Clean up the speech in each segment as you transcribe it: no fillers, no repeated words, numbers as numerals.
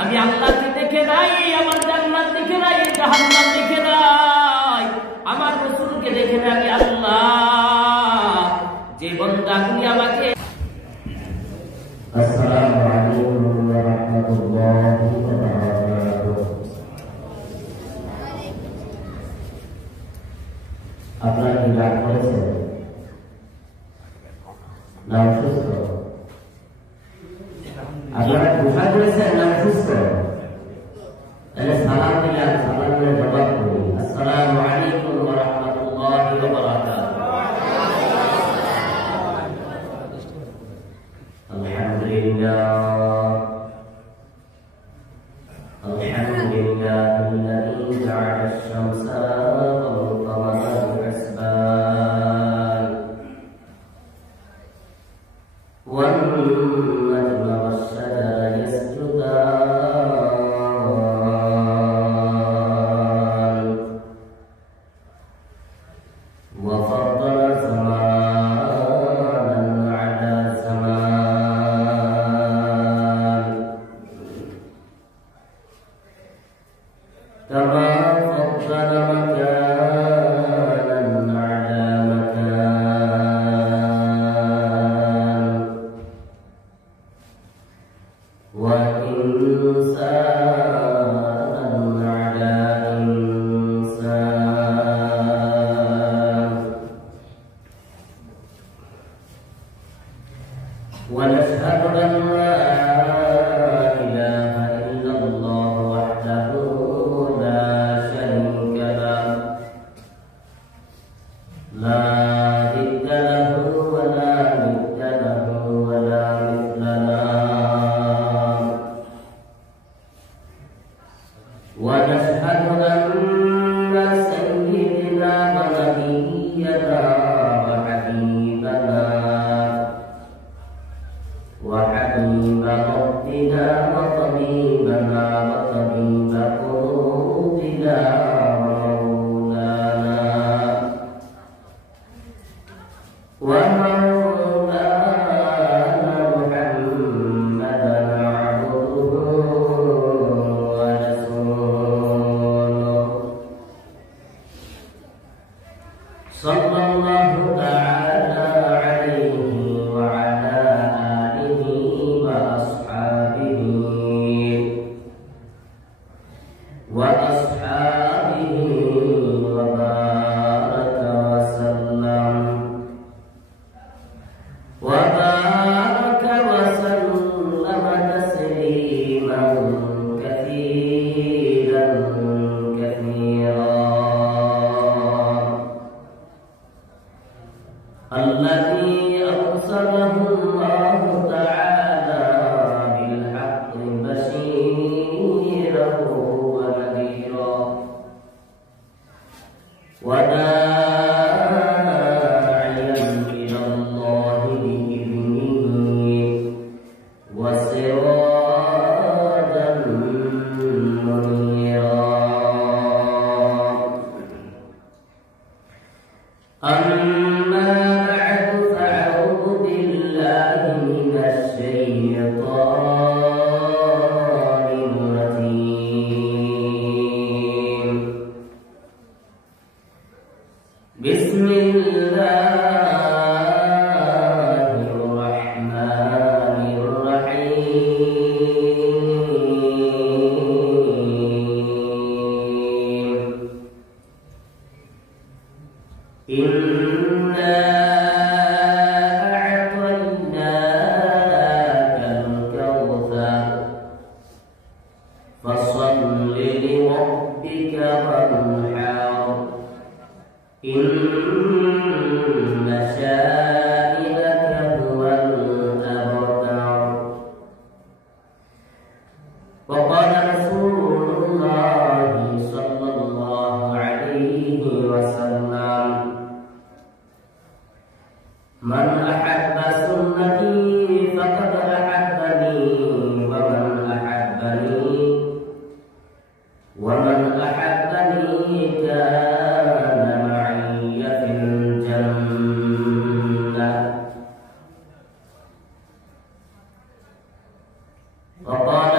আমি আল্লাহকে দেখে নাই, আমার জান্নাত দেখে নাই, জাহান্নাম দেখে নাই, আমার রাসূলকে দেখে নাই। আমি আল্লাহ যে বান্দাগুলি আমাকে আসসালামু আলাইকুম ওয়া রাহমাতুল্লাহি ওয়া বারাকাতুহু। আপনারা কি রাগ করেছেন না অসুস্থ? আপনারা গুসা করেছেন না অসুস্থ? তাহলে সালাম দিলাম, সালামের জবাব করি। আসসালামু আলাইকুম ওয়া রাহমাতুল্লাহি ওয়া বারাকাতুহু। الحمد لله الذي جعل الشمس والقمر بحسبان والنجم والشجر يسجدان وفضل زمانا على زمان كما فضل مكانا على مكان وإنسانا على إنسان ونشهد أن لا إله إلا الله وحده لا شريك له لا ضد له ولا ند له ولا مثل له ونشهد أن سيدنا ونبينا وحبيبنا وحبيب ربنا وطبيبنا وطبيب قلوبنا ومولانا محمدا عبده ورسوله صلى الله تعالى عليه وعلى آله وأصحابه وبارك وسلم تسليما كثيرا الذي أرسله الله تعالى بالحق بشيرا ونذيرا وداعيا إلى الله بإذنه وسراجا منيرا. أما بعد فأعوذ بالله من الشيطان الرجيم. بسم الله الرحمن الرحيم. إنا أعطيناك الكوثر فصل لربك وانحر إن شانئك هو الأبتر. وقال رسول الله صلى الله عليه وسلم من أحب سنتي فقد أحبني ومن أحبني كان معي في الجنة. وقال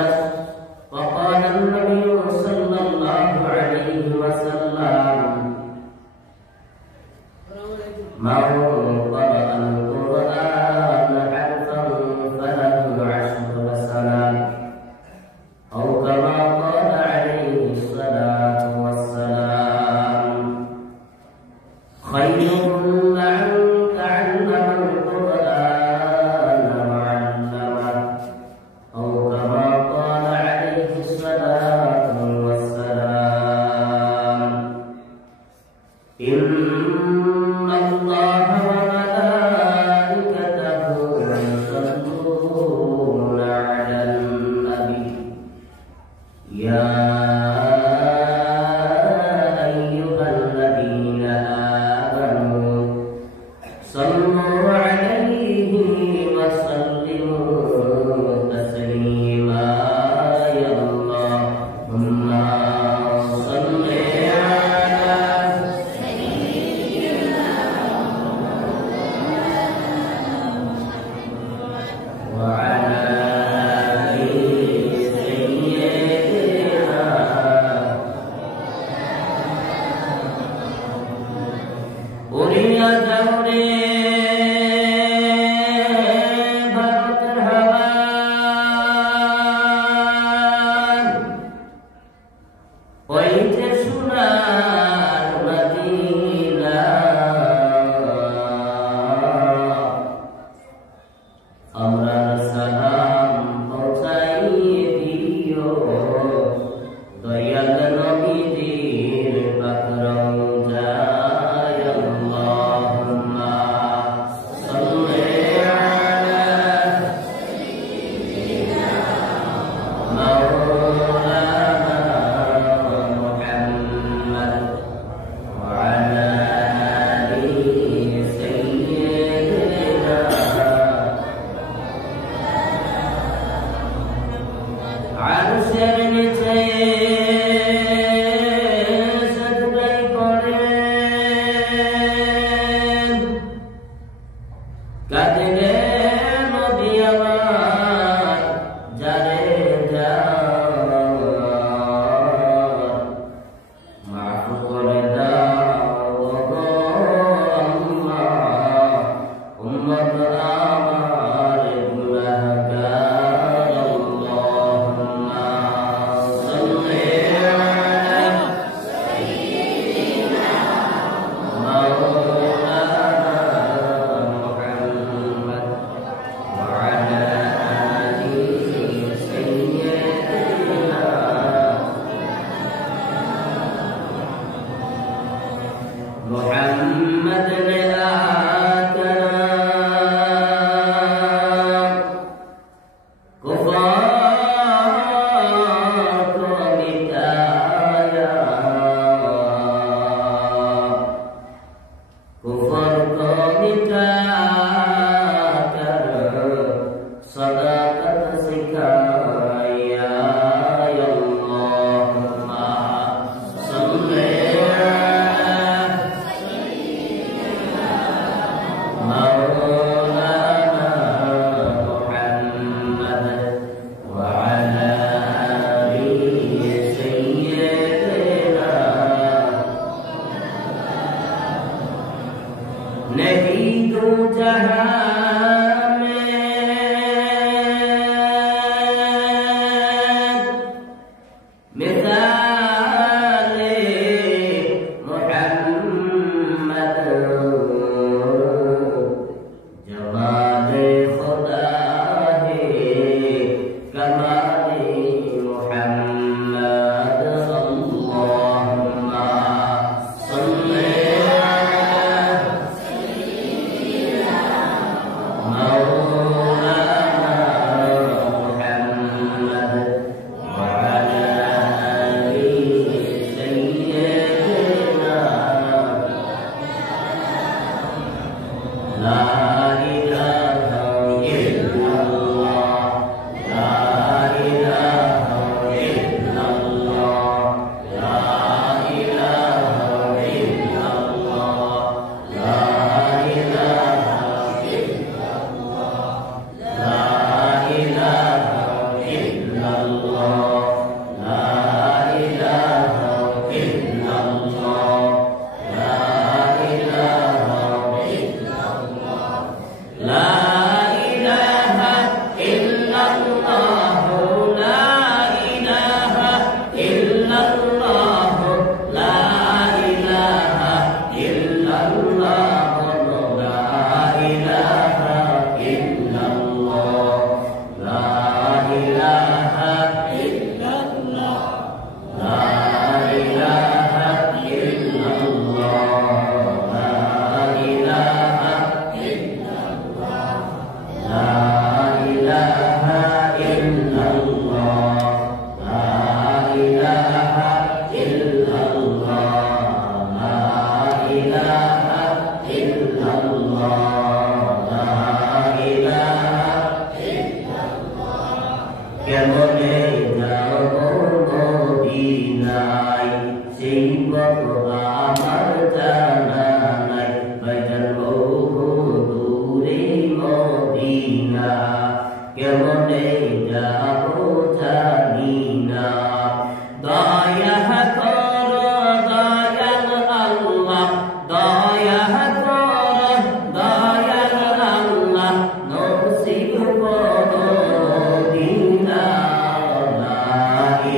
আমার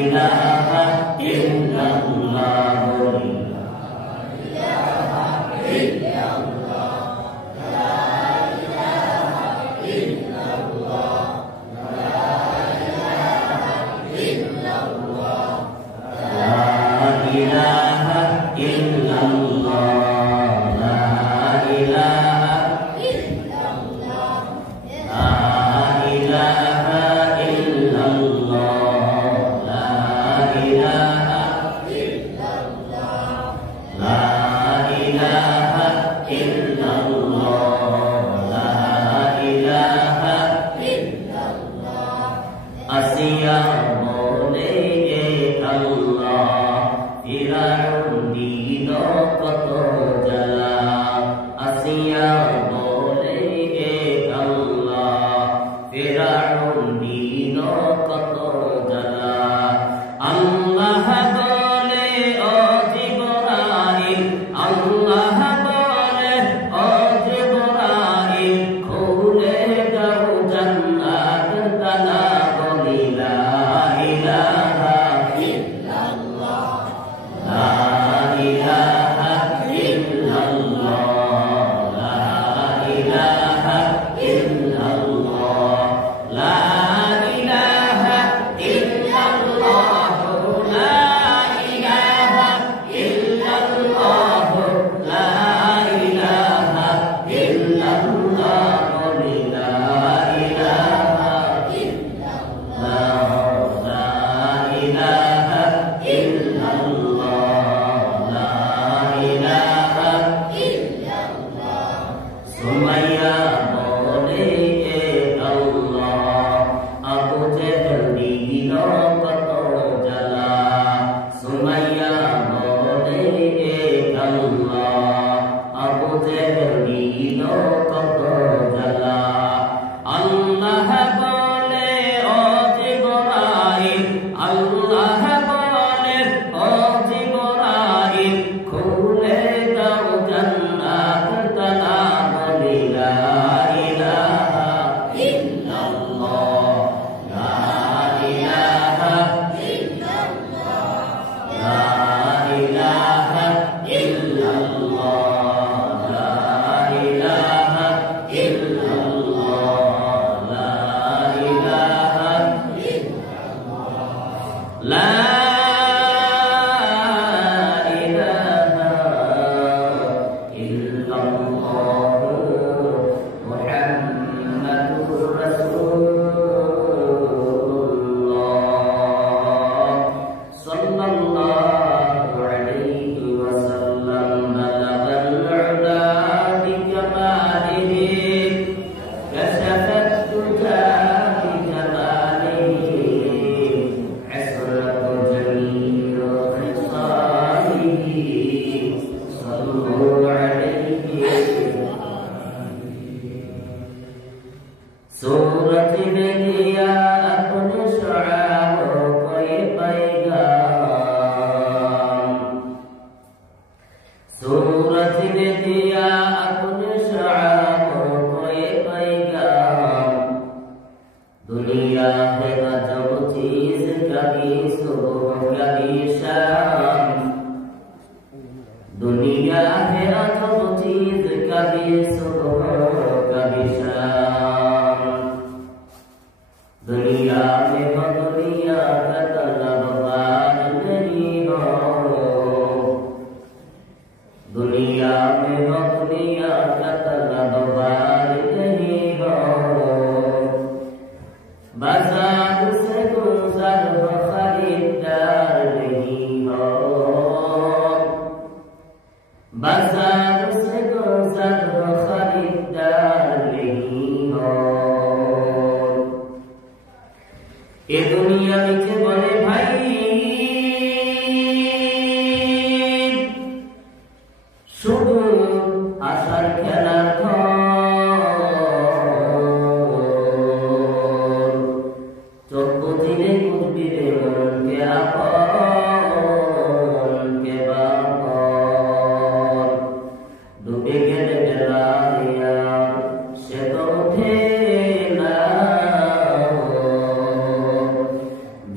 ইলাহা ইল্লাল্লাহ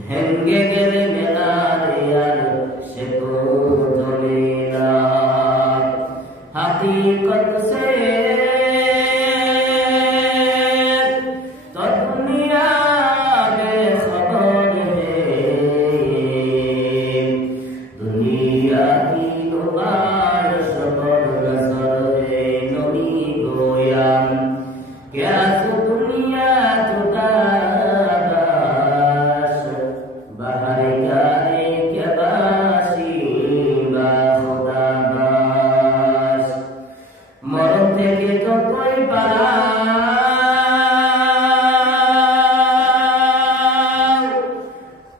ভেঙ্গে গেলে জানে কে বাসি বা খোদা বাস মরণ থেকে তো কই পালা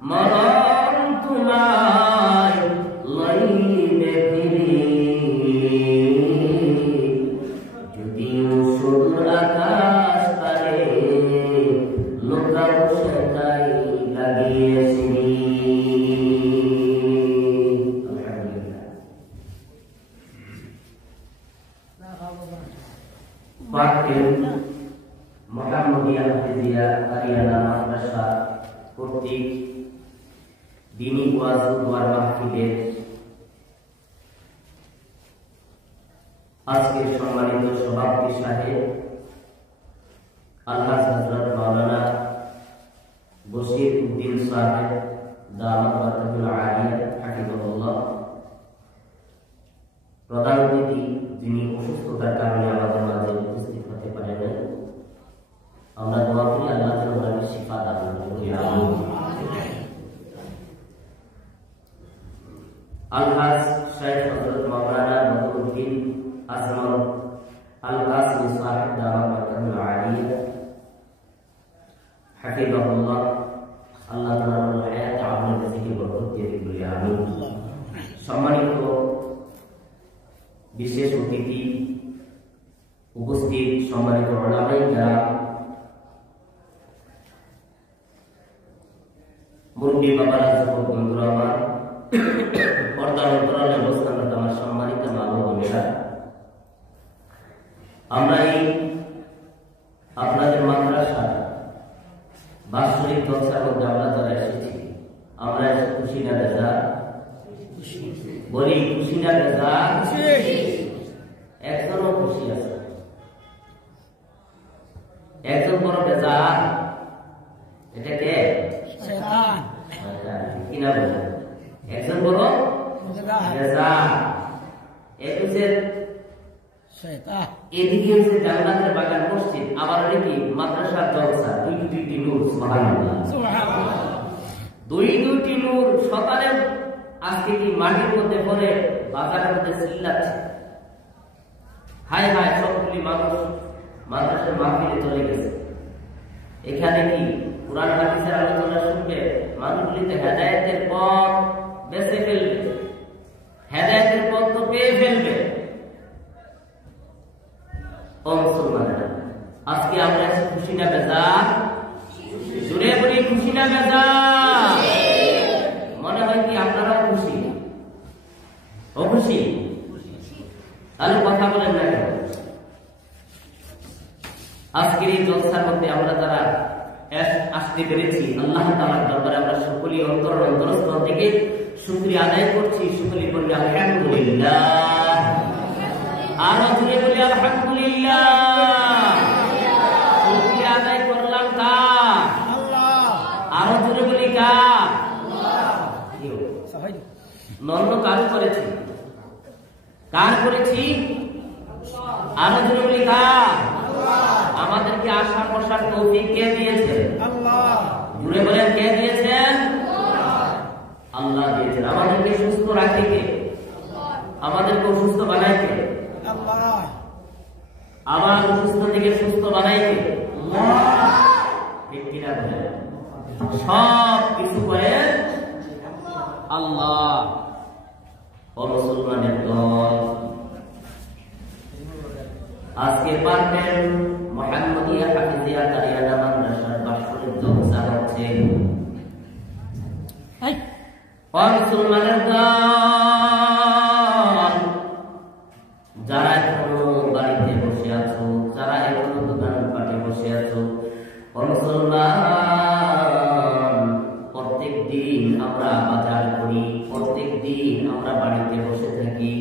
মরণ তোমায় লইবে ফিরি যদিও সুদূর আকাশ পারে লোকাও সেটাই লাগিয়েছি পাঠের মোহাম্মদিয়া হাফিজিয়া আরিয়ানা মাদ্রাসা কর্তৃক দিনী ওয়াজ ওয়ার মাহফিলের আজকের সম্মানিত সভাপতি সাহেব আল্লাহ হযরত মাওলানা বশির উদ্দিন সাহেব দামাত বারকাতুল আলিয়া হাফিজাহুল্লাহ, প্রধান অতিথি যিনি অসুস্থতার কারণে আমাদের মাঝে উপস্থিত হতে পারেন নাই, আমরা দোয়া করি আল্লাহ যেন ওনাকে শিফা দান করেন। আলহাজ শাইখ হযরত মাওলানা বদরুদ্দিন আজমল আল কাসিম সাহেব দামাত বারকাতুল আলিয়া হাফিজাহুল্লাহ, আল্লাহ তাআলার হায়াত আমল রিজিকে বরকত দিয়ে দিবেন, আমিন। সম্মানিত বিশেষ অতিথি, উপস্থিত সম্মানিত উলামায়ে কেরাম, মুরব্বী বাবারা, যুবক বন্ধুরা আমার, পর্দার অন্তরালে অবস্থানরত আমার সম্মানিত মা ও বোনেরা, আমরা এই আপনাদের মাদ্রাসা বাৎসরিক জলসার মধ্যে আমরা যারা এসেছি, আমরা এসে খুশি না বেজা? বলি খুশি না বেজা? একজনও খুশি আছে, একজন বড় বেজা, এটা কে? কিনা বলে একজন বড় বেজা। এদিকে হচ্ছে জান্নাতের বাগান মসজিদ, আবার কি মাদ্রাসার জলসা, দুইটি নূর, সুবহানাল্লাহ, দুইটি নূর। সকালে আজকে কি মাটির মধ্যে পড়ে বাজারের মধ্যে চিল্লাচ্ছে, হায় হায় সবগুলি মানুষ মাদ্রাসার মাহফিলে চলে গেছে। এখানে কি কুরআন হাদিসের আলোচনা শুনবে, মানুষগুলিতে হেদায়েতের পথ বেছে ফেলবে, হেদায়েতের পথ তো পেয়ে ফেলবে। ও মুসলমানেরা, আজকে আমরা খুশি না বেজা? জুড়ে বলি খুশি না বেজা? মনে হয় কি আপনারা খুশি? ও খুশি? তাহলে কথা বলেন না কেন? আজকের এই জলসার মধ্যে আমরা যারা আসতে পেরেছি, আল্লাহ তাআলার দরবারে আমরা সকলেই অন্তরস্থল থেকে শুকরিয়া আদায় করছি। শুকরিয়া বলি আলহামদুলিল্লাহ, আরো জুড়ে বলি আলহামদুলিল্লাহ। শুকরিয়া আদায় করলাম কার? আল্লাহ। আরো জুড়ে বলি কার? আল্লাহ। নন্দ কাজ করেছি, কার করেছি? আরো জুড়ে বলি কার? আমাদেরকে আশা বসার তৌফিক কে দিয়েছেন? আল্লাহ। জুড়ে বলেন কে দিয়েছেন? আল্লাহ দিয়েছেন। আমাদেরকে সুস্থ রাখে কে? আমাদেরকে অসুস্থ বানায় কে? আল্লাহ। আবার অসুস্থ থেকে সুস্থ বানায় কে? আল্লাহ। ঠিক কিনা বলেন? সব কিছু করেন আল্লাহ। ও মুসলমানের দল, আজকে পারবেন মুহাম্মদিয়া হাফিজিয়া আরিয়ানা মাদ্রাসার বাৎসরিক জলসা হচ্ছে। ও মুসলমানের দল, যারা এখনো বাড়িতে বসে আছো, যারা এখনো দোকান পাটে বসে আছো, ও মুসলমান, প্রত্যেক দিন আমরা বাজার করি, প্রত্যেক দিন আমরা বাড়িতে বসে থাকি,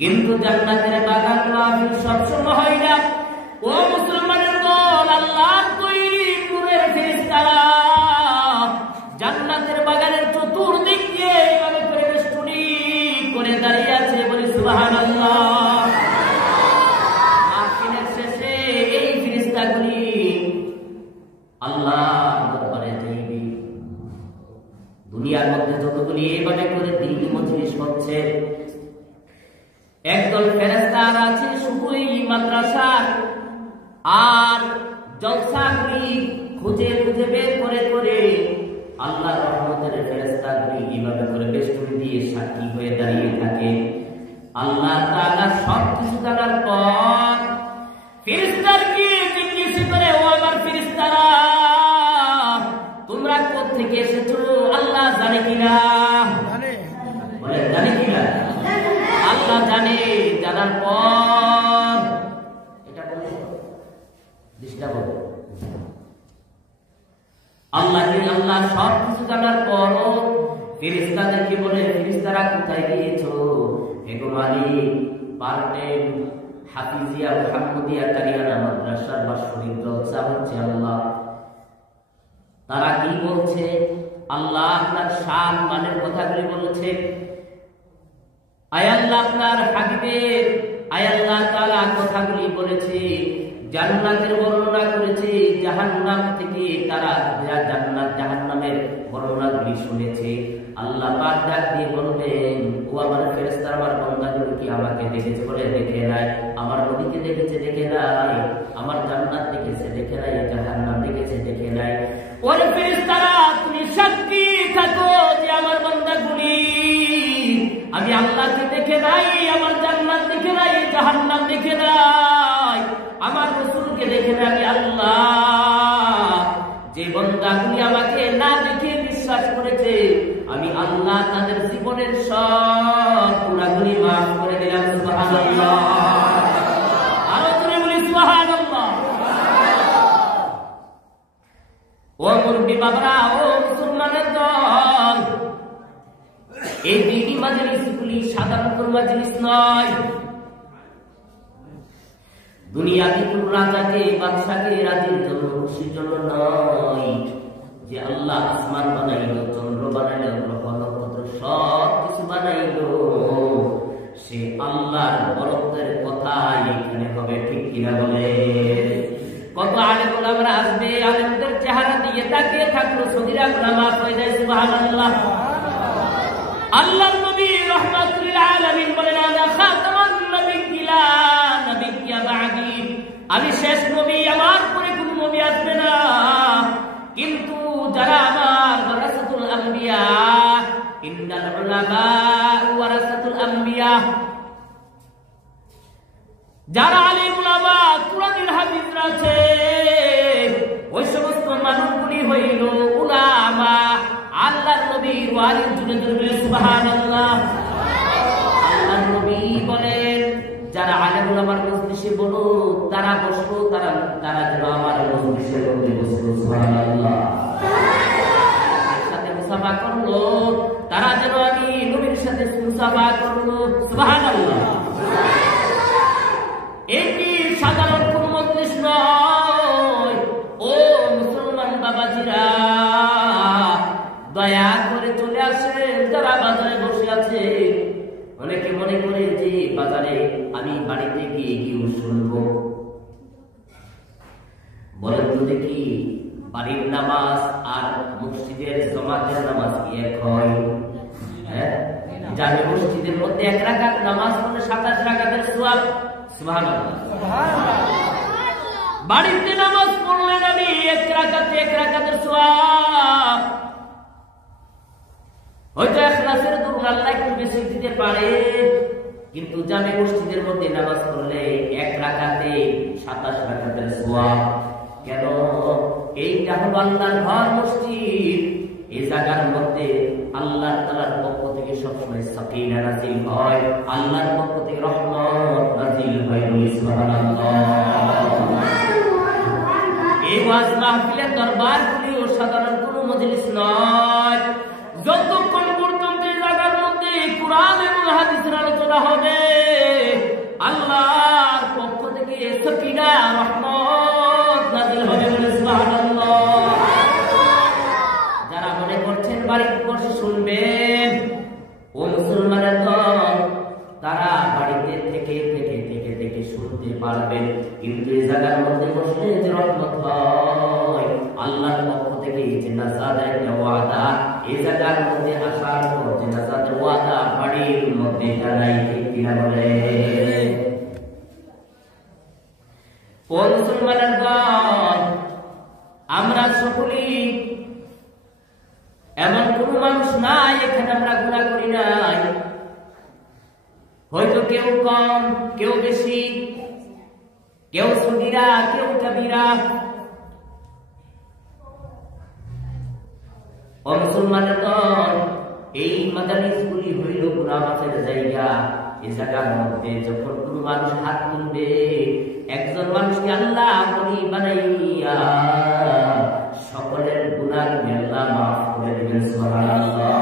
কিন্তু জান্নাতের বাগান মাহফিল সবসময় হয় না। ও মুসলমানের দল, আল্লাহর তৈরি নূরের ফেরেশতারা জান্নাতের বাগানের চতুর্দিক দিয়ে এইভাবে করে বেষ্টনী করে দাঁড়িয়ে আছে, বলি সুবহানাল্লাহ। মাহফিলের শেষে এই ফেরেশতাগুলি আল্লাহর দরবারে যাইবে। দুনিয়ার মধ্যে যতগুলি এইভাবে করে দিল্লি মজলিস হচ্ছে, একদল ফেরেশতা আছে শুধুই মাদ্রাসার আর জলসাগুলি খুঁজে খুঁজে বের করে করে আল্লাহর রহমতের ফেরেশতাগুলি এইভাবে করে বেষ্টনী দিয়ে সাক্ষী হয়ে দাঁড়িয়ে থাকে। আল্লাহ তাআলা সব কিছু জানার পর ফেরেশতাকে জিজ্ঞেস করে, ও আমার ফেরেশতারা, তোমরা কোথা থেকে এসেছো? আল্লাহ জানে কিনা? বলে জানে কিনা? আল্লাহ জানে। জানার পর এটা বলে ডিস্টার্ব হবে। আল্লাহ সব কিছু জানার পরও ফেরেশতাদেরকে বলে, ফেরেশতারা কোথায় গিয়েছো? এগো মালিক, পার্টেন হাফিজিয়া মুহাম্মদিয়া কারিয়ানা মাদ্রাসার বাৎসরিক জলসা হচ্ছে আল্লাহ। তারা কি বলছে? আল্লাহ আপনার শান মানের কথাগুলি বলেছে। আয় আল্লাহ আপনার হাবিবের আয় আল্লাহ তাআলা কথাগুলি বলেছে, জান্নাতের বর্ণনা করেছে, জাহান্নাম থেকে তারা জান্নাত জাহান্নামের বর্ণনাগুলি শুনেছে। আল্লাহ পাক ডাক দিয়ে বলবেন, ও আমার ফেরেশতারা, আমার বান্দাগুলো কি আমাকে দেখেছে? বলে দেখে নাই। আমার নবীকে দেখেছে? দেখে নাই। আমার জান্নাত দেখেছে? দেখে নাই। জাহান্নাম দেখেছে? দেখে নাই। ওরে ফেরেশতারা, তুমি সাক্ষী থাকো যে আমার বান্দাগুলি আমি আল্লাহকে দেখে নাই, আমার জান্নাত দেখে নাই, জাহান্নাম দেখে নাই, আমার রাসূলকে দেখে নাই। আমি আল্লাহ যে বান্দাগুলি আমাকে না দেখে বিশ্বাস করেছে, আমি আল্লাহ তাদের জীবনের সব গুনাহগুলি মাফ করে দিলাম। সুবহানাল্লাহ। আরো জোরে বলি সুবহানাল্লাহ। ও মুরব্বি বাবারা, ও মুসলমানের দল, এই দিনী মাজলিসগুলি সাধারণ মাজলিস নয়। দুনিয়াতে কোন রাজাকে বাদশাকে রাজের জন্য খুশির জন্য নয় যে আল্লাহ আসমান বানাইলো, চন্দ্র বানাইলো, গ্রহ নক্ষত্র সব কিছু বানাইলো, সে আল্লাহর বরকতের কথা এখানে হবে। ঠিক কিনা বলে? কত আলেম ওলামারা আসবে, আলেমদের চেহারা দিয়ে তাকিয়ে থাকলো, সগীরা গুনাহ মাফ হয়ে যায়। সুবহানাল্লাহ। আল্লাহর নবী রাহমাতুল লিল আলামিন বলেন, আনা খাতামান নাবিয়্যিনা নাবিয়্যা বাদি, আমি শেষ নবী, আমার পরে কোনো নবী আসবে না। কিন্তু যারা আমার ওয়ারাসাতুল আম্বিয়া, ইন্নাল উলামা ওয়ারাসাতুল আম্বিয়া, যারা আলিম উলামা কুরআনের হাফিজরা আছে, ওই সমস্ত মানুষগুলি হইল উলামা, আল্লাহর নবীর ওয়ালি। জুড়ে জুড়ে সুবহানাল্লাহ। আল্লাহর নবী বলেন, যারা আলেম উলামার মজলিসে বলো, তারা বসলো, তারা যেন আমার মজলিসের মধ্যে বসলো। সুবহানাল্লাহ। সাথে মুসাফা করলো, তারা যেন আমি নবীর সাথে মুসাফা করলো। সুবহানাল্লাহ। এটি সাধারণ কোন মজলিস নয়। ও মুসলমান বাবাজিরা, দয়া করে চলে আসেন। যারা বাজারে বসে আছে, অনেকে মনে করে যে বাজারে আমি বাড়িতে গিয়ে গিয়ে শুনবো। বলেন তো দেখি, বাড়ির নামাজ আর মসজিদের জামাতের নামাজ কি এক হয়? হ্যাঁ, জামে মসজিদের মধ্যে এক রাকাত নামাজ পড়লে 27 রাকাতের সওয়াব। সুবহানাল্লাহ। বাড়িতে নামাজ পড়লে আমি এক রাকাতের সওয়াব। হয়তো ইখলাসের দরুদ আল্লাহ একটু বেশি দিতে পারে, কিন্তু জামে মসজিদের মধ্যে নামাজ পড়লে এক রাকাতে 27 রাকাতের সওয়াব। কেন? এইটা হলো আল্লাহর ঘর, মসজিদ। এই জায়গার মধ্যে আল্লাহ তাআলার পক্ষ থেকে সবসময় সাকিনা নাযিল হয়, আল্লাহর পক্ষ থেকে রহমত নাযিল হয়। সুবহানাল্লাহ। এই ওয়াজ মাহফিলের দরবারগুলিও সাধারণ কোনো মজলিস নয়। যতক্ষণ পর্যন্ত এই জায়গার মধ্যে কুরআন এবং হাদিসের আলোচনা হবে, আল্লাহর পক্ষ থেকে সাকিনা রহমত নাযিল হবে। সুবহানাল্লাহ। যারা মনে করছেন বাড়িতে বসে শুনবেন, ও মুসলমানের দল, তারা বাড়িতে থেকে থেকে থেকে থেকে শুনতে পারবেন, কিন্তু এই জায়গার মধ্যে বসলে যে রহমত হয়, আল্লাহর পক্ষ থেকে যে নাজাতের ওয়াদা, এই জায়গার মধ্যে দেখা নাই, ঠিক কিনা বলে? ও মুসলমানের দল, আমরা সকলেই এমন কোন মানুষ নাই এখানে আমরা গুনাহ করি নাই। হয়তো কেউ কম, কেউ বেশি, কেউ সগীরা, কেউ কাবীরা। ও মুসলমানের দল, এই মাদারিসগুলি হইল গুনাহ মাফের জায়গা। এই জায়গার মধ্যে যখন কোন মানুষ হাত তুলবে, একজন মানুষকে আল্লাহ বলি বানাইয়া সকলের গুনাহ আল্লাহ মাফ করে দিবেন। সুবহানাল্লাহ।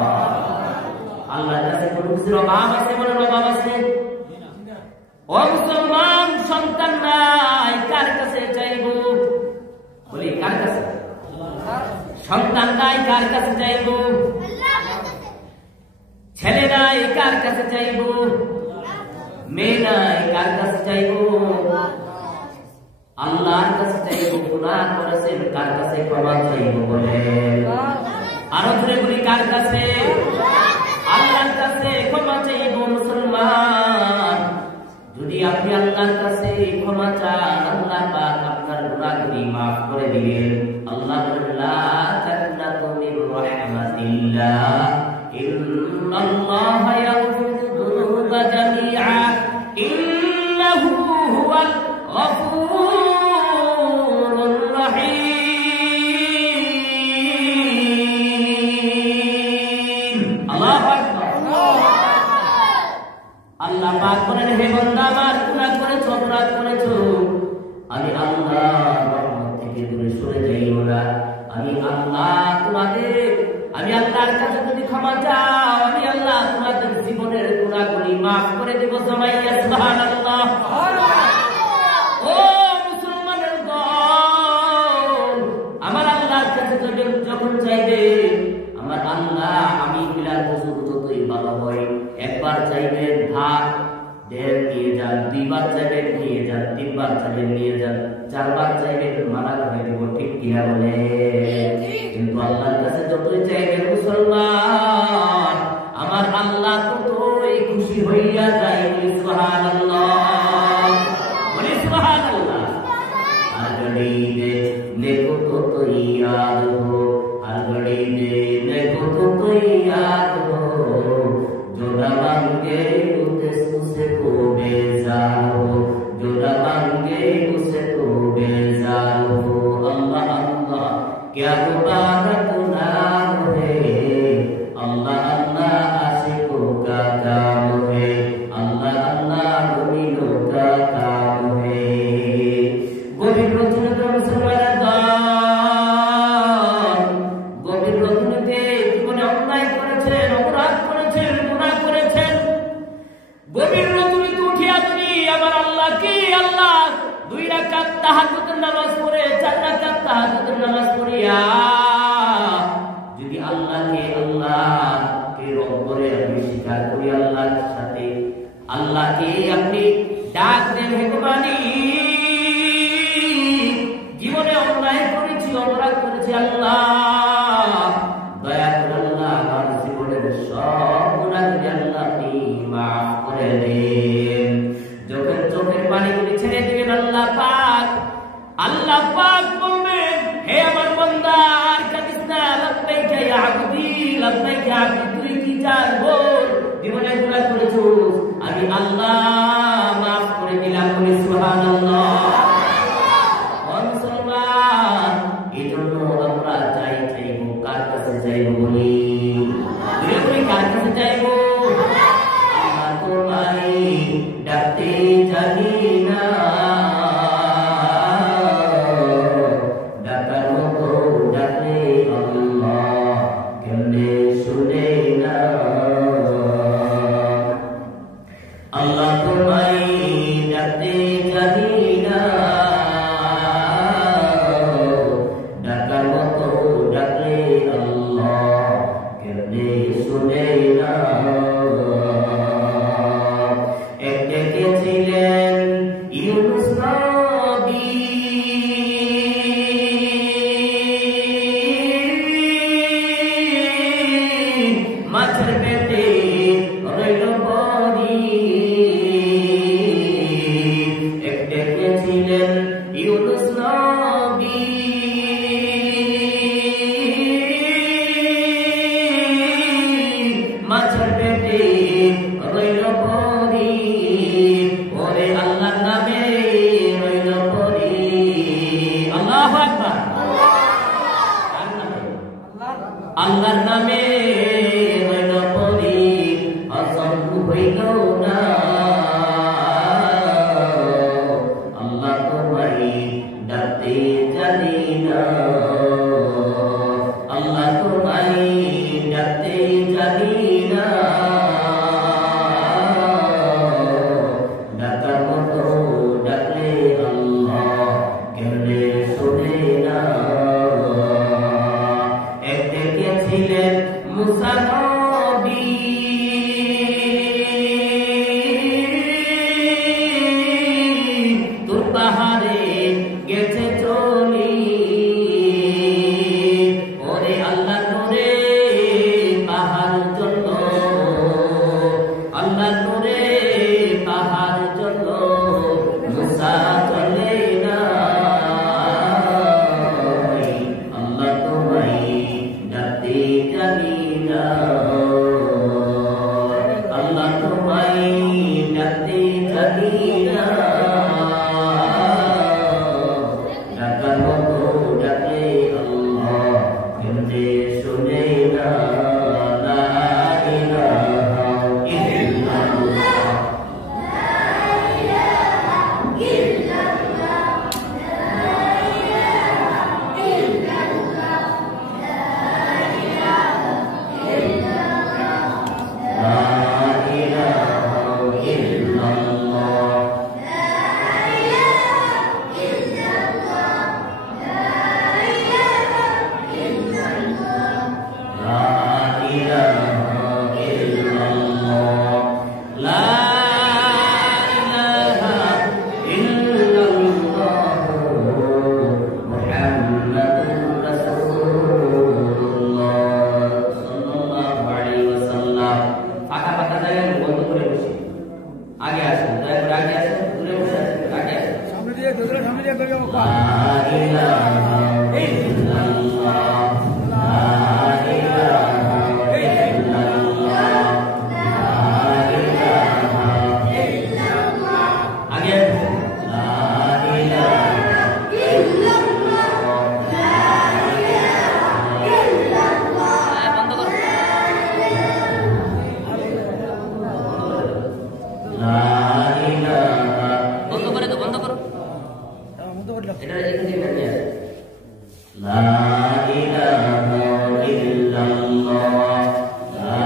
আল্লাহর কাছে কোন কিছুর অভাব আছে? বলেন অভাব আছে? ও মুসলমান, সন্তান নাই, কার কাছে চাইবো? বলি কার কাছে? সন্তান নাই, কার কাছে চাইবো? ছেলে নাই, কার কাছে চাইবো? মেয়ে নাই, কার কাছে চাইবো? আল্লাহর কাছে চাইবো। গুনাহ করেছেন, কার কাছে ক্ষমা চাইবো? বলে আরো ধরে বলি কার কাছে? আল্লাহর কাছে ক্ষমা চাইবো। মুসলমান, যদি আপনি আল্লাহর কাছে ক্ষমা চান, আল্লাহ পাক আপনার গুনাহগুলি মাফ করে দিবেন। আল্লাহ বলেন, লা তাকনাতু মির রাহমাতিল্লাহ, ইন্নাল্লাহা ইয়াগফিরু যুনুবা জামিআ, ইন্নাহু হুয়াল গফুরুর রহিম। আল্লাহু আকবার। আল্লাহ পাক বলেন, হে বান্দা আমার, গুনাহ করেছো, অপরাধ করেছো, আমি আল্লাহর রহমত থেকে দূরে সরে যাইও না। আমি আল্লাহ আমি আল্লাহর কাছে যদি ক্ষমা চাও, আমি আল্লাহ তোমাদের জীবনের গুনাহগুলি মাফ করে দেব। জামাইয়া সুবহানাল্লাহ। ও মুসলমানের দল, আমার আল্লাহর কাছে যখন চাইবে, আমার আল্লাহ আমি বিলার বছর ততই ভালো হয়। একবার চাইবেন ভাত দেন, নিয়ে যান। দুইবার চাইবেন, নিয়ে যান। তিনবার চাইবেন, নিয়ে যান। চারবার চাইবেন, মানা করে দেব। ঠিক কিনা বলে? কিন্তু আল্লাহর কাছে যতই চাইবেন মুসলমান, আমার আল্লাহ ততই খুশি হইয়া যায়। সুবহানাল্লাহ। বলি সুবহানাল্লাহ। हर घड़ी देखने को तो याद हो, हर घड़ी देखने को तो याद हो, जो न मांगे उसे को बेजार हो, जो न मांगे उसे को बेजार हो। अल्लाह अल्लाह क्या मुबारक नाम है, अल्लाह अल्लाह आशिकों का काम है, अल्लाह अल्लाह मुमिनों का काम है। গভীর রজনীতে মুসলমানের দল, গভীর রজনীতে জীবনে অন্যায় করেছেন, অপরাধ করেছেন, গুনাহ করেছেন। গভীর রজনীতে উঠিয়া যদি আমার আল্লাহকে আল্লাহ 2 রাকাত তাহাজ্জুদের নামাজ পড়ে, 4 রাকাত তাহাজ্জুদের নামাজ পড়িয়া যদি আল্লাহকে রব বলে আপনি স্বীকার করি, আল্লাহর সাথে আল্লাহকে আপনি ডাক দেন, হে জীবনে অন্যায় করেছি, অপরাধ করেছি, আল্লাহ দয়া করে আল্লাহ আমার জীবনের সব গুনাহগুলি আল্লাহ আপনি মাফ করে দেন। যখন চোখের পানিগুলি ছেড়ে দিবেন আল্লাহ পাক বলবেন, হে আমার বান্দা আর কাঁদিস না, লাব্বাইকা ইয়া আবদি, লাব্বাইকা ইয়া আবদি, তুই কি চাস বল। জীবনে গুনাহ করেছিস, আমি আল্লাহ মাফ করে দিলাম। বলি সুবহানাল্লাহ। এজন্য আমরা চাইবো কার কাছে চাইবো? বলি কার কাছে চাইবো? আমরা তোমায় ডাকতে জানি না, ডাকার মতো ডাকলে আল্লাহ কেমনে শুনে না। আল্লাহ তোমায় ডাকতে জানি না, ডাকার মতো ডাকলে আল্লাহ কেমনে শুনে না। এক ডেকেছিলেন ইউনুস নবী, মাছের পেটে রইল মাছের পেটে রইল পরি, ওরে আল্লাহর নামে রইল পরি। আল্লাহু আকবার। আল্লাহর নামে রইল পরি, অসম্ভব হইল না। আল্লাহ তোমায় ডাকতে জানি না, আল্লাহ তোমায় ডাকতে জানি না। ডাকার মতো ডাকলে আল্লাহ কেমনে শোনে না। একদিকে ছিলেন মুসা নবী, তুর পাহাড়ে গেছে চলি, ওরে আল্লাহ নূরে পাহাড় চলল, আল্লাহ নূরে পাহাড় চলল, মুসা চলে না। আল্লাহ তোমায় ডাকতে জানি না, আল্লাহ তোমায় ডাকতে জানি না। ডাকার মতো ডাকে আল্লাহ কেমনে শোনে না। লা ইলাহা ইল্লাল্লাহ, লা ইলাহা ইল্লাল্লাহ, লা ইলাহা ইল্লাল্লাহ, লা ইলাহা ইল্লাল্লাহ, মুহাম্মাদুর রাসূলুল্লাহ সাল্লাল্লাহু আলাইহি ওয়াসাল্লাম। ফাঁকা ফাঁকা জায়গায় বন্ধ করে বসে আগে আসুন, দয়া করে আগে আসুন, দূরে বসে আসুন, আগে আসুন। সামনে দিয়ে লা ইলাহা ইল্লাল্লাহ, লা ইলাহা ইল্লাল্লাহ, লা ইলাহা ইল্লাল্লাহ, আগে আসুন। লা ইলাহা ইল্লাল্লাহ, লা ইলাহা ইল্লাল্লাহ। বন্ধ করো। লা ইলাহা, বন্ধ করে তো, বন্ধ করো। এটা এখানে নিয়ে আসো। লা ইলাহা ইল্লাল্লাহ, লা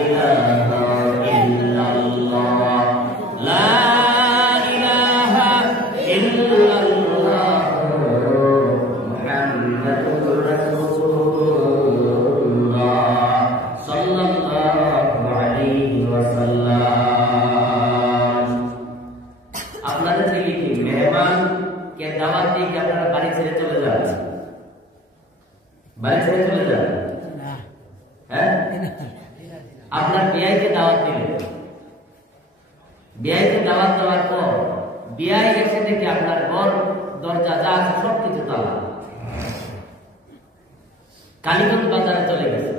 ইলাহা ইল্লাল্লাহ, লা ইলাহা ইল্লাল্লাহ, মুহাম্মাদুর রাসূলুল্লাহ সাল্লাল্লাহু আলাইহি ওয়াসাল্লাম। আপনাদের থেকে কি মেহমান কে দাওয়াত দিয়ে কি আপনারা বাড়ি ছেড়ে চলে যান? বাড়ি ছেড়ে চলে যান? হ্যাঁ, আপনার বিয়াইকে দাওয়াত দিলেন, বিয়াইকে দাওয়াত দেওয়ার পর বিয়াই এসে দেখে আপনার ঘর দরজা যা আছে সব কিছু তালা, কালীগঞ্জ বাজারে চলে গেছে,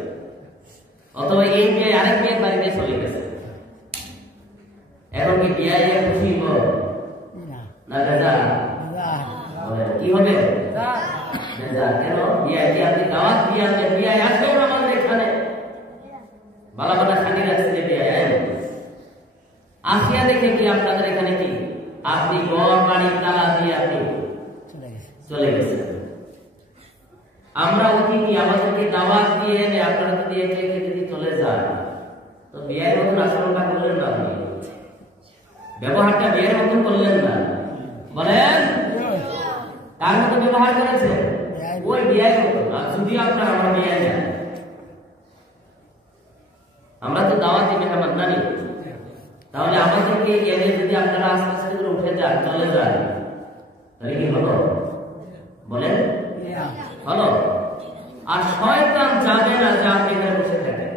অথবা এই বিয়াই আরেক বিয়ের বাড়িতে চলে গেছে। এখন কি বিয়াই খুশি হল না দাদা? কি হবে? কেন বিয়াইকে আপনি দাওয়াত দিয়ে আসবেন, বিয়াই আসবেন আমাদের এখানে, বালা বালা খালি রাখছে বিয়াই আসিয়া দেখে কি আপনাদের এখানে কি আপনি ঘর বাড়ি তালা দিয়ে আপনি চলে গেছেন। আমরা অতিথি, আমাদেরকে দাওয়াত দিয়ে এনে আপনারা যদি একে একে যদি চলে যান, তো বিয়ের মতন আচরণটা করলেন না, আপনি ব্যবহারটা বিয়ের মতন করলেন না। বলেন কার মতো ব্যবহার করেছে? ওই বিয়ের মতন। আর যদি আপনার আমার বিয়ে যান, আমরা তো দাওয়াতি মেহমান না নি, তাহলে আমাদেরকে এনে যদি আপনারা আস্তে আস্তে করে উঠে যান, চলে যান, তাহলে কি হলো? বলেন হলো। আর শয়তান জানে না যে আপনি এখানে বসে থাকেন।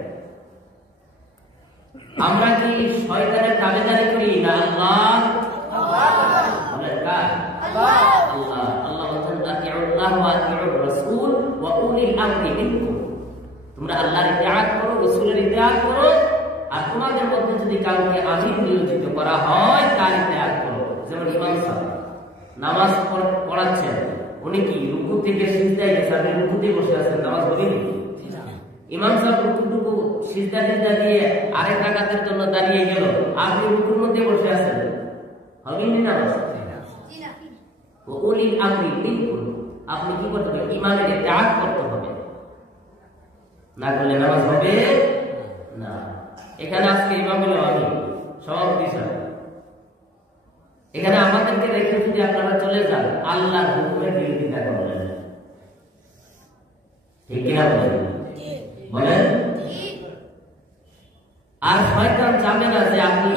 আমরা কি শয়তানের তাবেদারি করি না আল্লাহ? বলেন কার? আল্লাহ। আল্লাহ বলেন আতিউল্লাহ ওয়া আতিউর রাসূল ওয়া উলিল আমরি মিনকুম। তোমরা আল্লাহর ইতাআত করো, রাসূলের ত্যাগ করো, আর তোমাদের মধ্যে যদি কাউকে আমির নিয়োজিত করা হয় তার ত্যাগ করো। যেমন ইমাম সাহেব নামাজ পড়াচ্ছেন, উনি কি রুকু থেকে সিজদায় গেছে, আপনি রুকুতে বসে আছেন, নামাজ পড়েনি? ইমাম সাহেব রুকু সিজদা দিয়ে আরেক রাকাতের জন্য দাঁড়িয়ে গেল, আপনি রুকুর মধ্যে বসে আছেন, হবে না নামাজ? ওলি আপনি বিলকুল আপনি কি করতে হবে? ইমানের ত্যাগ করতে হবে, না করলে নামাজ হবে না। এখানে আজকে ইমাম হলো আমি, সভাপতি স্যার, এখানে আমাদেরকে রেখে যদি আপনারা চলে যান, আল্লাহর হুকুমের বিরোধিতা করবেন, ঠিক কিনা বলেন? আর শয়তান জানে না যে আপনি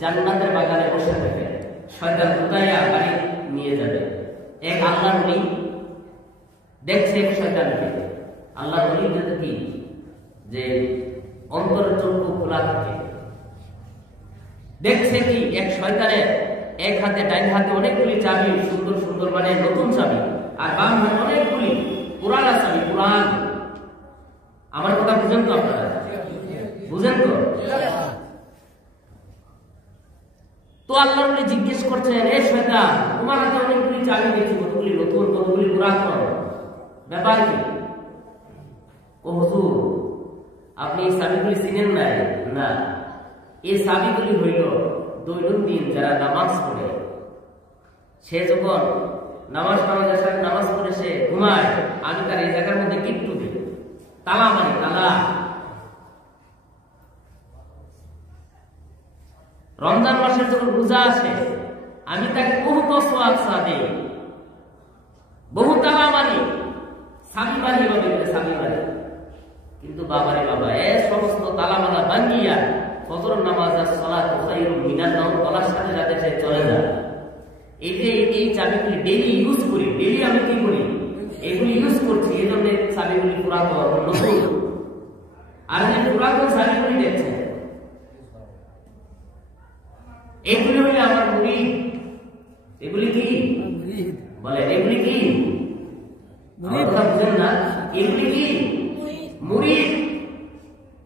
জান্নাতের বাগানে বসে থাকেন, শয়তান উদাইয়া বাড়ি নিয়ে যাবে। এক আল্লাহর ওলি দেখছে এক শয়তানকে, আল্লাহর ওলি কি যে অন্তরের চক্ষু খোলা থাকে, দেখছে কি এক শয়তানের এক হাতে ডাইন হাতে অনেকগুলি চাবি, সুন্দর সুন্দর মানে নতুন চাবি, আর বাম হাতে অনেকগুলি পুরানা চাবি, পুরান। আমার কথা বুঝেন তো আপনারা? বুঝেন তো? তো আল্লাহর ওলি জিজ্ঞেস করছেন, এ শয়তান, তোমার হাতে অনেকগুলি চাবি দেখছি, কতগুলি নতুন কতগুলি পুরাতন, ব্যাপার কি? ও হুজুর, আপনি এই চাবিগুলি চিনেন নাই? না, এই চাবিগুলি হইল দৈনন্দিন যারা নামাজ পড়ে, সে যখন নামাজ পড়ে সে ঘুমায়, আমি তার এই জায়গার মধ্যে কিট্টু দিই, তালা মারি, তালা। রমজান মাসের যখন রোজা আসে, আমি তাকে বহু তসওয়াসা দেই, বহু তালা মারি, সাবি মারি, সাবি মারি। কিন্তু বাবারে বাবা, এ সমস্ত তালামালা ভাঙ্গিয়া ফজর নামাজ আর সালাত খায়রুম মিনান নাওম বলার সাথে সাথে সে চলে যায়। এই যে এই চাবিগুলি ডেইলি ইউজ করি, ডেইলি আমি কি করি, এগুলি ইউজ করছি, এই জন্য চাবিগুলি পুরাতন নতুন। আর যে পুরাতন চাবিগুলি দেখছে, এগুলি হলে আমার মুরিদ। এগুলি কি বলে? এগুলি কি কথা বুঝেন না? এগুলি কি মুরিদ।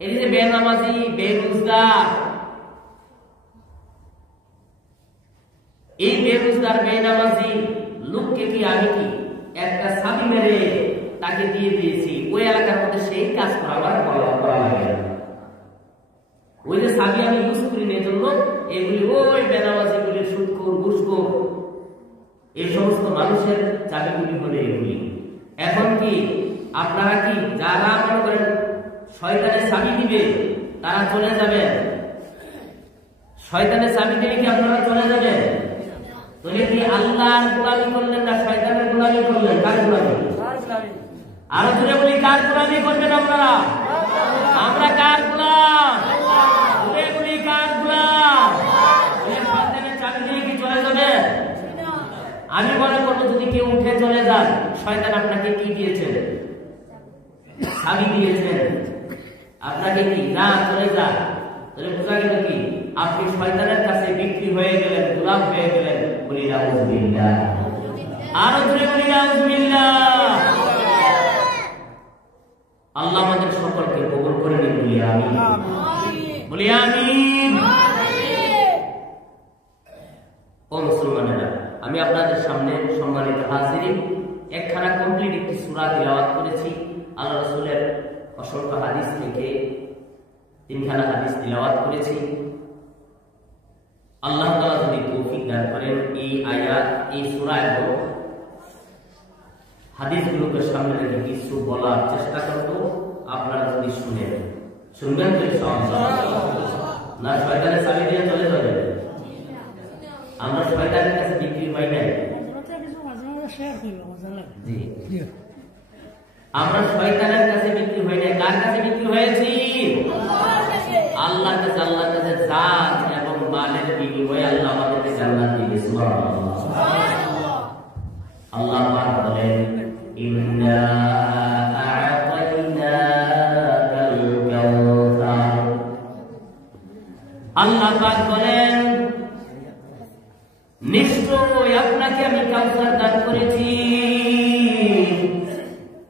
এই যে বেনামাজি, বেরোজগার, এই বেরোজগার বেনামাজি লোককে কি আমি কি একটা চাবি মেরে তাকে দিয়ে দিয়েছি, ওই এলাকার মধ্যে সেই কাজ করা লাগে। ওই যে চাবি আমি ইউজ করি না, জন্য এগুলি ওই বেনামাজি গুলি, সুদখোর, ঘুষখোর, এই সমস্ত মানুষের চাবিগুলি হলে এগুলি। এখন কি আপনারা কি যারা মনে করেন শয়তানের চাবি দিবে তারা চলে যাবেন? শয়তানের চাবি দিয়ে কি আপনারা চলে যাবেন? তাহলে কি আল্লাহর গোলামি করলেন না শয়তানের গোলামি করলেন? কার গোলামি? আরো জোরে বলি, কার গোলামি করবেন আপনারা? আমরা কার গোলাম? জোরে বলি, কার গোলাম? শয়তানের চাবি দিয়ে কি চলে যাবেন? আমি মনে করবো যদি কেউ উঠে চলে যান, শয়তান আপনাকে কি দিয়েছেন? চাবি দিয়েছেন। আপনাকে কি না চলে যান, তাহলে বোঝা গেল কি আপনি শয়তানের কাছে বিক্রি হয়ে গেলেন, গোলাম হয়ে গেলেন। বলি নাউযুবিল্লাহ, আরো জোরে বলি নাউযুবিল্লাহ। আল্লাহ আমাদের সকলকে কবুল করে নিন, বলি আমিন, বলি আমিন। ও মুসলমানেরা, আমি আপনাদের সামনে সম্মানিত হাজিরিন একখানা কমপ্লিট একটি সূরা তিলাওয়াত করেছি। আল্লাহ রাসূলের অসংখ্য হাদিস থেকে 3খানা হাদিস তিলাওয়াত করেছি। আল্লাহ তাআলা যদি তৌফিক দান করেন, এই আয়াত, এই সূরা এবং হাদিসগুলোকে সামনে রেখে কিছু বলার চেষ্টা করব। আপনারা যদি শুনবেন তো ইনশাআল্লাহ। না শয়তানের চাবি দিয়ে চলে যাবেন? আমরা শয়তানের কাছে বিক্রি হয় নাই। আমরা শয়তানের কাছে বিক্রি হয় নাই। কার কাছে বিক্রি হয়েছি? আল্লাহর কাছে। আল্লাহর কাছে জাত এবং মালের বিনিময়ে আল্লাহ আমাদেরকে জান্নাত দিয়েছে। সুবহানাল্লাহ। আল্লাহ পাক বলেন, ইন্না আ'তাইনাকাল কাউসার। আল্লাহ পাক বলেন, নিশ্চয় আপনাকে আমি কাউসার দান করেছি।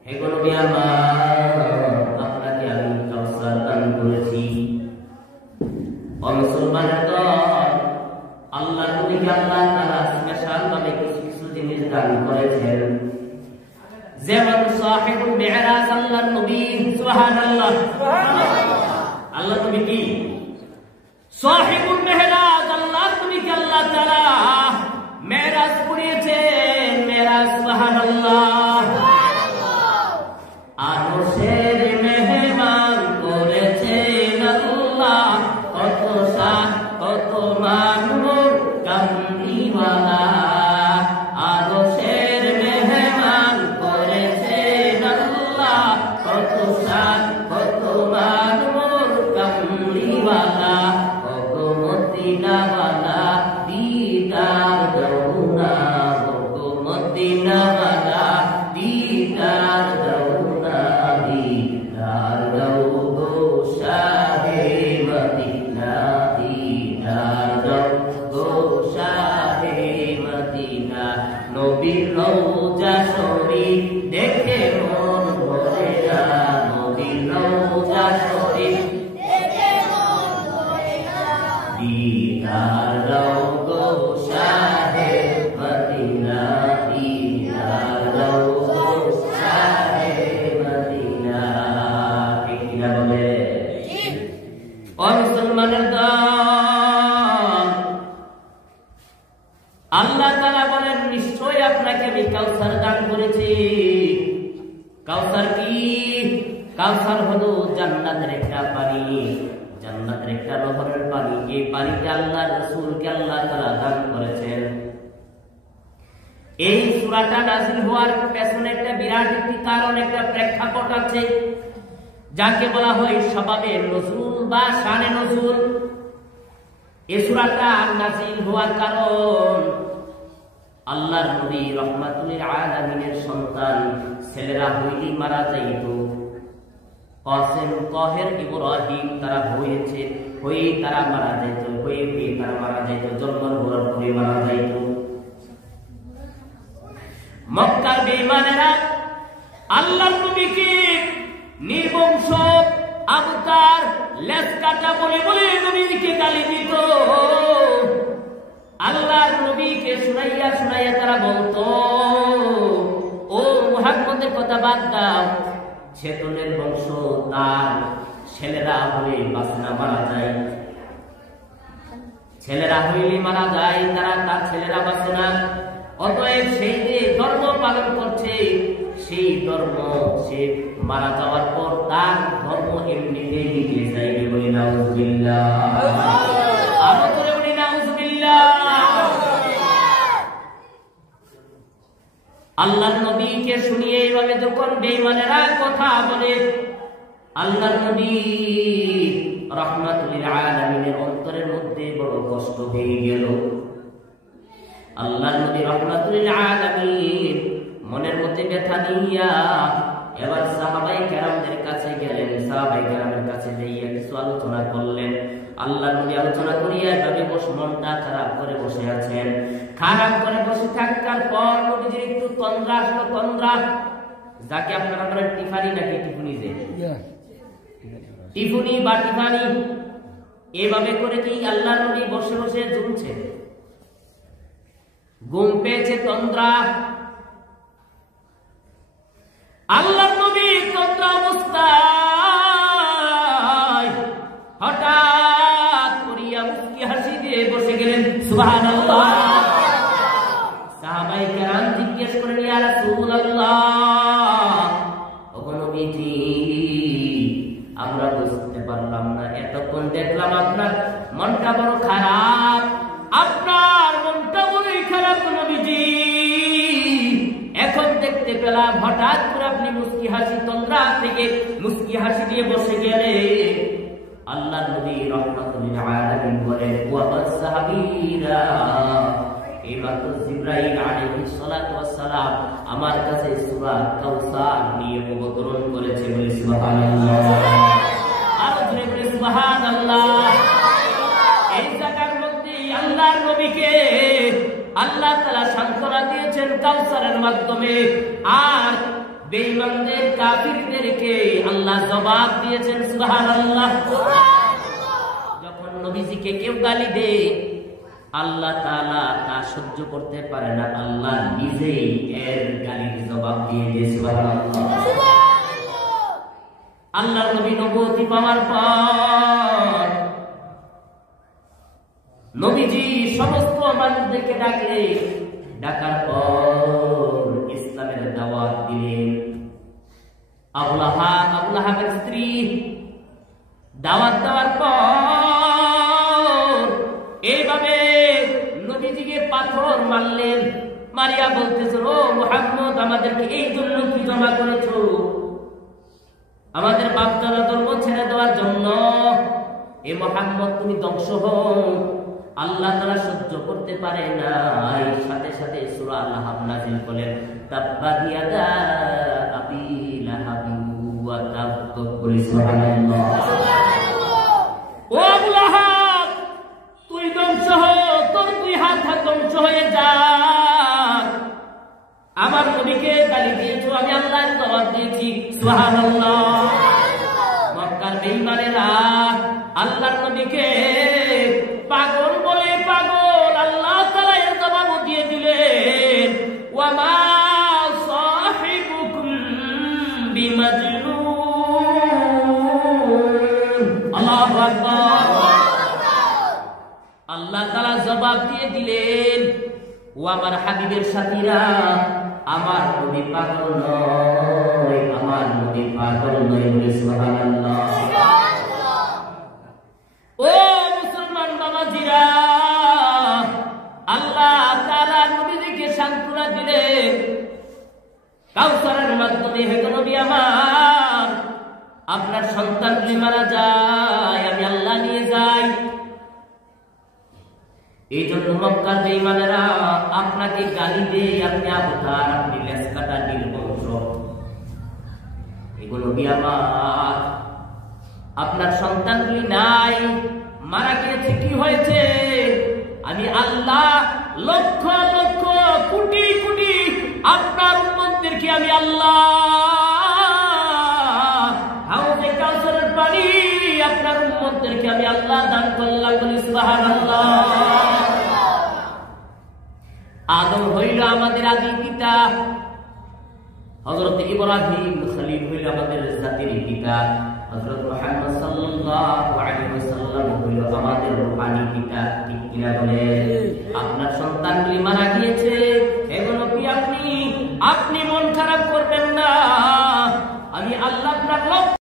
হে নবী আমার, আপনাকে আমি কাউসার দান করেছি। মুসলমানের দল, আল্লাহ নবীকে আল্লাহ তাআলা স্পেশাল ভাবে কিছু কিছু জিনিস দান করেছেন, যেমন সাহিবুল মিরাজ আল্লাহ নবী। সুবহানাল্লাহ, আল্লাহ নবী কি সাহিবুল মিরাজ, আল্লাহ নবীকে আল্লাহ তাআলা মিরাজ করিয়েছেন। মিরাজ, সুবহানাল্লাহ। আরশের মেহমান করেছেন আল্লাহ, কত শান কত মান মোর কামলিওয়ালা। আরশের মেহমান করেছেন আল্লাহ, কত শান কত মান মোর কামলিওয়ালা। কত মদিনাওয়ালা দিদার দৌনা, কত মদিনাওয়ালা দিদার দৌনা, দিদার দৌগো শাহে মদিনা, দিদার দৌগো শাহে মদিনা। নবীর রওজা শরীফ দেখে মন ভরে না, নবীর রওজা শরীফ দেখে মন ভরে না, দিদার দৌগো শাহে মদিনা, দিদার দৌগো শাহে মদিনা। ঠিক কিনা বলে? ও মুসলমানের দল, আল্লাহ তাআলা বলেন নিশ্চয়ই আপনাকে আমি কাউসার দান করেছি। কাউসার কি? কাউসার হলো জান্নাতের একটা পানি, জান্নাতের একটা নহরের পানি। এই পানিতে আল্লাহ রাসূলকে আল্লাহ তাআলা দান করেছেন। এই সূরাটা নাযিল হওয়ার পেছনে একটা বিরাট একটি কারণ, একটা প্রেক্ষাপট আছে, যাকে বলা হয় সবাবে নজুল বা শানে নজুল। এই সূরাটা নাযিল হওয়ার কারণ, আল্লাহর নবী রাহমাতুল আলামিনের সন্তান ছেলেরা হইলেই মারা যাইত। কাসেম, তাহের, ইব্রাহিম তারা হয়েছে, হয়ে তারা মারা যাইত, হয়ে তারা মারা যাইত, জন্ম হওয়ার পরে মারা যাইত। মক্কার বেঈমানেরা আল্লাহর নবীকে নির্বংশ আবতার লেজ কাটা বলে বলে নবীকে গালি দিত। আল্লাহর নবীকে শুনাইয়া শুনাইয়া তারা বলতো, ও মুহাম্মদের কথা বাদ দাও, ছেতনের বংশ, তার ছেলেরা হলে বাসনা মারা যায়, ছেলেরা হইলে মারা যায়, তার ছেলেরা বাঁচে না। অতএব সেই যে ধর্ম পালন করছে, সেই ধর্ম সে মারা যাওয়ার পর তার ধর্ম এমনিতেই নিভে যাইবে। বলি নাউযুবিল্লাহ, আরো করে বলি নাউযুবিল্লাহ। আল্লাহর নবীকে শুনিয়ে এইভাবে যখন বেঈমানেরা কথা বলে, আল্লাহর নবী রাহমাতুল আলামিনের অন্তরের মধ্যে বড় কষ্ট হয়ে গেল। আল্লাহর নবী রাহমাতুল আলামিন মনের মধ্যে ব্যথা নিয়া এবার সাহাবায়ে কেরামদের কাছে গেলেন। সাহাবায়ে কেরামের কাছে যাইয়া কিছু আলোচনা করলেন। আল্লাহর নবী আলোচনা করিয়া এভাবে মনটা খারাপ করে বসে আছেন। খারাপ করে বসে থাকার পর নবীজির একটু তন্দ্রা আসলো। তন্দ্রা, যাকে আপনারা বলেন টিফানি নাকি টিফুনি, যে টিফুনি বা টিফানি, এভাবে করে কি আল্লাহর নবী বসে বসে ঝুমছে, ঘুম পেয়েছে, তন্দ্রা। আল্লাহর নবী তন্দ্রা অবস্থায় হঠাৎ করিয়া মুস্কি হাসি দিয়ে বসে গেলেন। সুবহানাল্লাহ। সাহাবায়ে কেরাম জিজ্ঞেস করেন, ইয়া রাসূলুল্লাহ, ওগো নবীজি, আমরা বুঝতে পারলাম না, এতক্ষণ দেখলাম আপনার মনটা বড় খারাপ, আপনার মনটা বড়ই খারাপ নবীজি। এখন দেখতে পেলাম হঠাৎ করে আপনি মুস্কি হাসি, তন্দ্রা থেকে মুস্কি হাসি দিয়ে বসে গেলে। আল্লাহর নবী রাহমাতুল আলামিন বলেন, ওয়া সাহাবীরা, এইমাত্র জিবরাইল আলাইহিস সালাতু ওয়াস সালাম আমার কাছে সূরা কাউসার নিয়ে অবতরণ করেছে। বলি সুবহানাল্লাহ, আরো জোরে বলি সুবহানাল্লাহ। এই জায়গার মধ্যে আল্লাহর নবীকে আল্লাহ তাআলা সান্ত্বনা দিয়েছেন কাউসারের মাধ্যমে, আর বেঈমানদের কাফিরদেরকে আল্লাহ জবাব দিয়েছেন। সুবহানাল্লাহ। যখন নবীজিকে কেউ গালি দে, আল্লাহ তাআলা তা সহ্য করতে পারে না, আল্লাহ নিজেই এর গালির জবাব দিয়ে দিয়েছে। সুবহানাল্লাহ। আল্লাহর নবী নবুয়তি পাওয়ার পর নবীজি সমস্ত মানুষদেরকে ডাকলেন, ডাকার পর ইসলামের দাওয়াত দিলেন। আবু লাহাবের স্ত্রী দাওয়াত দেওয়ার পর এইভাবে নবীজিকে পাথর মারলেন, মারিয়া বলতেছে, ও মুহাম্মদ, আমাদেরকে এই জন্য কি জমা করেছো? আমাদের বাপদাদা ধর্ম ছেড়ে দেওয়ার জন্য? এ মুহাম্মদ, তুমি ধ্বংস হও। আল্লাহ তাআলা সহ্য করতে পারে না। এর সাথে সাথে সূরা আল-লাহাব নাযিল করলেন, তাব্বাত ইয়াদা আবি লাহাবিন ওয়া তাব। সুবহানাল্লাহ। ও আবু লাহাব, তুই ধ্বংস হ, তোর দুই হাত ধ্বংস হয়ে যা। আমার নবীকে গালি দিয়েছো, আমি আল্লাহর জবাব দিয়েছি। সুবহানাল্লাহ। মক্কার বেঈমানেরা আল্লাহর নবীকে পাগল বলে পাগল, আল্লাহ তাআলা এর জবাব দিয়ে দিলেন, ওয়া মা সাহিবুকুম বিমাজনুন। আল্লাহু আকবার। আল্লাহ তাআলা জবাব দিয়ে দিলেন, ও আমার হাবিবের সাথীরা, আমার নবী পাগল নয়, আমার নবী পাগল নয়। সুবহানাল্লাহ। ও মুসলমান বাবাজিরা, আল্লাহ তাআলা নবীকে সান্ত্বনা দিলেন কাউসারের মাধ্যমে, হে নবী আমার, আপনার সন্তানগুলি মারা যায়, আমি আল্লাহ নিয়ে যাই। এই জন্য মক্কার বেঈমানেরা আপনাকে গালি দেয়, আপনি আবতার, আপনি লেজ কাটা নির্বংশ। এগুলো নবী আমার, আপনার সন্তানগুলি নাই, মারা গিয়েছে, কি হয়েছে? আমি আল্লাহ লক্ষ লক্ষ কোটি কোটি আপনার উম্মতদেরকে আমি আল্লাহ হাউজে কাউসারের পানি আপনার উম্মতদেরকে আমি আল্লাহ দান করলাম। বলি সুবহানাল্লাহ। আদম হইল আমাদের আদি পিতা, হযরত ইব্রাহিম খলিল হইল আমাদের জাতির পিতা, হযরত মুহাম্মদ সাল্লাল্লাহু আলাইহি ওয়াসাল্লাম হইল আমাদের রূহানি পিতা। ঠিক কিনা বলেন? আপনার সন্তানগুলি মারা গিয়েছে, এগুলো কি আপনি মন খারাপ করবেন না। আমি আল্লাহ আপনার লক্ষ